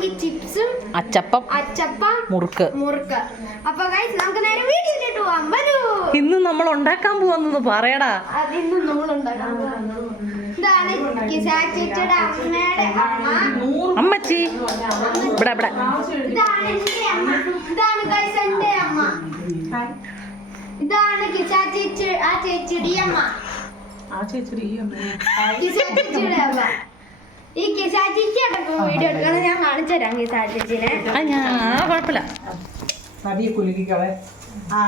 ഇതാണെങ്കിൽ ചിപ്സും അച്ചപ്പം, മുറുക്ക്. അപ്പൊ ഗൈസ് നമുക്ക് നേരെ വീഡിയോയിലോട്ട് പോവാം. വരൂ. ഇന്ന് നമ്മൾ ഉണ്ടാക്കാൻ പോവാന്ന് പറയടാ. ഇന്നും നമ്മൾ ഉണ്ടാക്കാൻ പോകുന്നു. ഇതാണ് കിസാച്ചിയുടെ അമ്മയുടെ അമ്മ. അമ്മച്ചി ഇവിടെ ഇവിടെ. ഇതാണ് എന്റെ അമ്മ. ഇതാണ് ഗൈസ് എന്റെ അമ്മ. ഇതാണ് കിസാച്ചിയുടെ ആ ചേച്ചിയുടെ അമ്മ. കിസാച്ചിയുടെ അമ്മ. ഈ കിസാച്ചിച്ചി അടക്കം വീഡിയോ എടുക്കണം. ഞാൻ കാണിച്ചു തരാം കിസാച്ചിച്ചിനെ. കുഴപ്പമില്ല.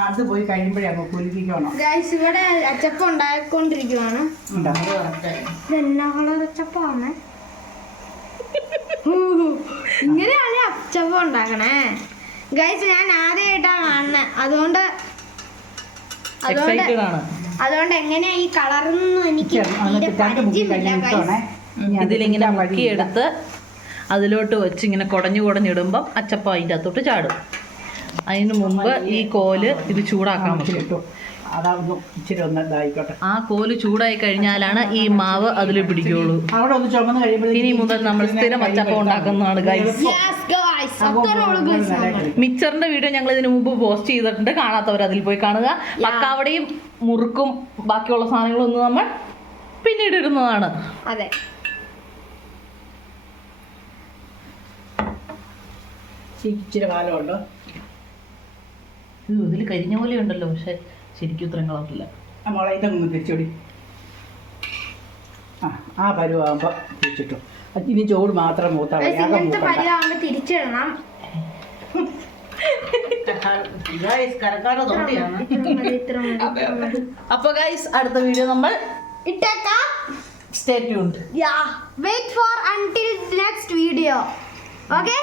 അത് പോയി കഴിയുമ്പോഴേ കുലുക്കിക്കോണം. ഗൈസ് ഇവിടെ അച്ചപ്പം ഉണ്ടായിക്കൊണ്ടിരിക്കുവാണ്. ഇതെന്നാ കളർ അച്ചപ്പാണ്? ഇങ്ങനെയാണ് അച്ചപ്പം ഉണ്ടാക്കണേ. ഗൈസ് ഞാൻ ആദ്യമായിട്ടാണ് കാണുന്നത്. അതുകൊണ്ട് എങ്ങനെയാ ഈ കളറൊന്നും എനിക്ക് പരിചയമില്ല. ഇതിലിങ്ങനെ മുക്കിയെടുത്ത് അതിലോട്ട് വെച്ച് ഇങ്ങനെ കുടഞ്ഞിടുമ്പം അച്ചപ്പം അതിൻ്റെ അകത്തോട്ട് ചാടും. അതിന് മുമ്പ് ഈ കോല് ഇത് ചൂടാക്കാൻ പറ്റും. അതാവുന്നു ഇച്ചിരി ഒന്ന് ഇതായിക്കോട്ടെ. ആ കോല് ചൂടായി കഴിഞ്ഞാലാണ് ഈ മാവ് അതിൽ പിടിക്കുള്ളൂ. അവിടെ ഒന്ന് ചുമന്ന് കഴിയുമ്പോൾ ഇനി മുതൽ നമ്മൾ സ്ഥിരം അച്ചപ്പം ഉണ്ടാക്കുന്നതാണ് ഗൈസ്. മിക്സറിന്റെ വീഡിയോ ഞങ്ങൾ ഇതിനു മുമ്പ് പോസ്റ്റ് ചെയ്തിട്ടുണ്ട്. കാണാത്തവർ അതിൽ പോയി കാണുക. പക്കാവടയും മുറുക്കും ബാക്കിയുള്ള സാധനങ്ങളൊന്നും നമ്മൾ പിന്നീട് ഇടുന്നതാണ്. അതെ. ഇച്ചിരി കാലമുണ്ടോ? ഇതിൽ കരിഞ്ഞ പോലെ ഉണ്ടല്ലോ, പക്ഷെ ശരിക്കും ഇത്രയും കളറില്ല. മോളെ ഇതൊന്ന് തിരിച്ചോടി. ആ പരുവാകുമ്പോ തിരിച്ചിട്ടു. ഇനി ചോട് മാത്രം മൂത്താ തിരിച്ചിടണം. അപ്പൊ ഗൈസ് അടുത്ത വീഡിയോ നമ്മൾ ഇട്ടേക്കാം. Stay tuned. Wait for until next video. Okay?